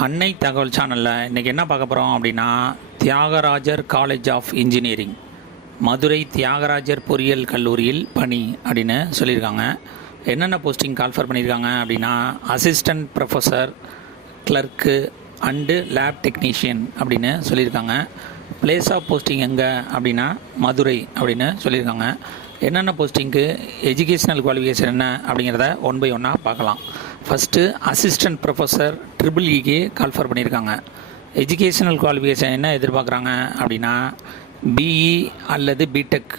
அன்னை தகவல் சேனலில் இன்றைக்கி என்ன பார்க்க போகிறோம் அப்படின்னா, Thiagarajar college of engineering, Madurai Thiagarajar பொறியியல் கல்லூரியில் பணி அப்படின்னு சொல்லியிருக்காங்க. என்னென்ன போஸ்டிங் கால்ஃபர் பண்ணியிருக்காங்க அப்படின்னா, assistant professor, clerk and LAP technician அப்படின்னு சொல்லியிருக்காங்க. பிளேஸ் ஆஃப் போஸ்டிங் எங்கே அப்படின்னா மதுரை அப்படின்னு சொல்லியிருக்காங்க. என்னென்ன போஸ்டிங்க்கு எஜுகேஷ்னல் குவாலிஃபிகேஷன் என்ன அப்படிங்கிறத ஒன் பை ஒன்னாக பார்க்கலாம். First assistant professor EEE call for பண்ணியிருக்காங்க. எஜுகேஷ்னல் குவாலிஃபிகேஷன் என்ன எதிர்பார்க்குறாங்க அப்படின்னா, பிஇ அல்லது பிடெக்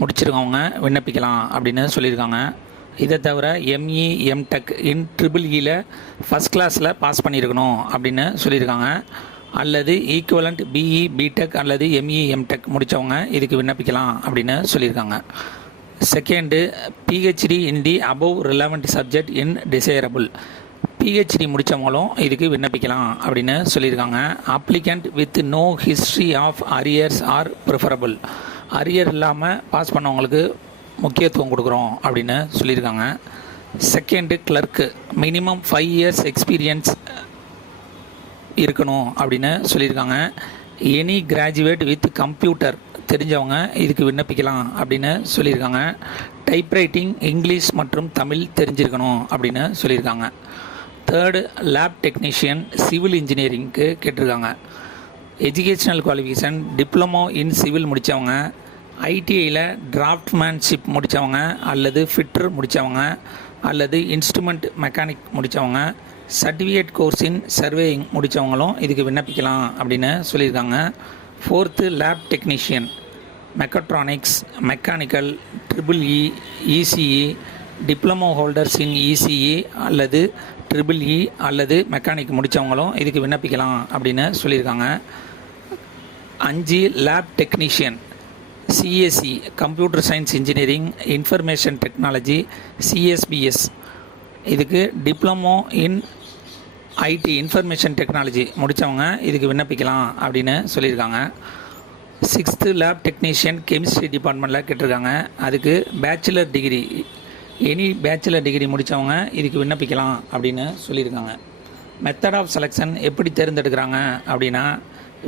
முடிச்சிருக்கவங்க விண்ணப்பிக்கலாம் அப்படின்னு சொல்லியிருக்காங்க. இதை தவிர எம்இ எம்டெக் இன் EEEல ஃபஸ்ட் கிளாஸில் பாஸ் பண்ணியிருக்கணும் அப்படின்னு சொல்லியிருக்காங்க. அல்லது ஈக்குவலண்ட் பிஇ பிடெக் அல்லது எம்இ எம்டெக் முடித்தவங்க இதுக்கு விண்ணப்பிக்கலாம் அப்படின்னு சொல்லியிருக்காங்க. Second, PhD in the above relevant subject in desirable, PhD முடித்தவங்களும் இதுக்கு விண்ணப்பிக்கலாம் அப்படின்னு சொல்லியிருக்காங்க. Applicant with no history of arrears are preferable, arrear இல்லாமல் பாஸ் பண்ணவங்களுக்கு முக்கியத்துவம் கொடுக்குறோம் அப்படின்னு சொல்லியிருக்காங்க. செகண்டு, கிளர்க்கு மினிமம் 5 years எக்ஸ்பீரியன்ஸ் இருக்கணும் அப்படின்னு சொல்லியிருக்காங்க. எனி கிராஜுவேட் வித் கம்ப்யூட்டர் தெரிஞ்சவங்க இதுக்கு விண்ணப்பிக்கலாம் அப்படின்னு சொல்லியிருக்காங்க. டைப்ரைட்டிங் இங்கிலீஷ் மற்றும் தமிழ் தெரிஞ்சிருக்கணும் அப்படின்னு சொல்லியிருக்காங்க. தேர்டு, லேப் டெக்னீஷியன் சிவில் இன்ஜினியரிங்க்கு கேட்டிருக்காங்க. Educational qualification diploma in civil முடித்தவங்க, ஐடிஐயில் டிராஃப்ட்மேன்ஷிப் முடித்தவங்க அல்லது ஃபிட்டர் முடித்தவங்க அல்லது இன்ஸ்ட்ருமெண்ட் மெக்கானிக் முடித்தவங்க, சர்டிஃபிகேட் கோர்ஸ் இன் சர்வேயிங் முடித்தவங்களும் இதுக்கு விண்ணப்பிக்கலாம் அப்படின்னு சொல்லியிருக்காங்க. Fourth, lab technician mechatronics mechanical EEE ECE diploma holders in ECE அல்லது EEE அல்லது மெக்கானிக் முடித்தவங்களும் இதுக்கு விண்ணப்பிக்கலாம் அப்படின்னு சொல்லியிருக்காங்க. 5, lab technician CSC computer science engineering information technology CSBS இதுக்கு diploma in IT information technology முடித்தவங்க இதுக்கு விண்ணப்பிக்கலாம் அப்படின்னு சொல்லியிருக்காங்க. 6th, லேப் டெக்னீஷியன் கெமிஸ்ட்ரி டிபார்ட்மெண்ட்டில் கேட்டிருக்காங்க. அதுக்கு bachelor degree any bachelor degree முடித்தவங்க இதுக்கு விண்ணப்பிக்கலாம் அப்படின்னு சொல்லியிருக்காங்க. மெத்தட் ஆஃப் செலெக்ஷன் எப்படி தேர்ந்தெடுக்கிறாங்க அப்படின்னா,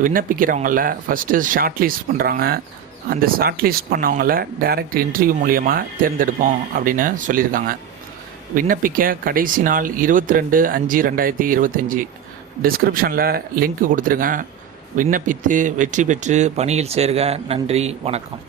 விண்ணப்பிக்கிறவங்கள ஃபஸ்ட்டு ஷார்ட் லிஸ்ட் பண்ணுறாங்க. அந்த ஷார்ட் லிஸ்ட் பண்ணவங்கள டைரக்ட் இன்டர்வியூ மூலியமாக தேர்ந்தெடுப்போம் அப்படின்னு சொல்லியிருக்காங்க. விண்ணப்பிக்க கடைசி நாள் 22/5/2025. டிஸ்கிரிப்ஷனில் லிங்க் கொடுத்துருங்க. விண்ணப்பித்து வெற்றி பெற்று பணியில் சேர்க. நன்றி, வணக்கம்.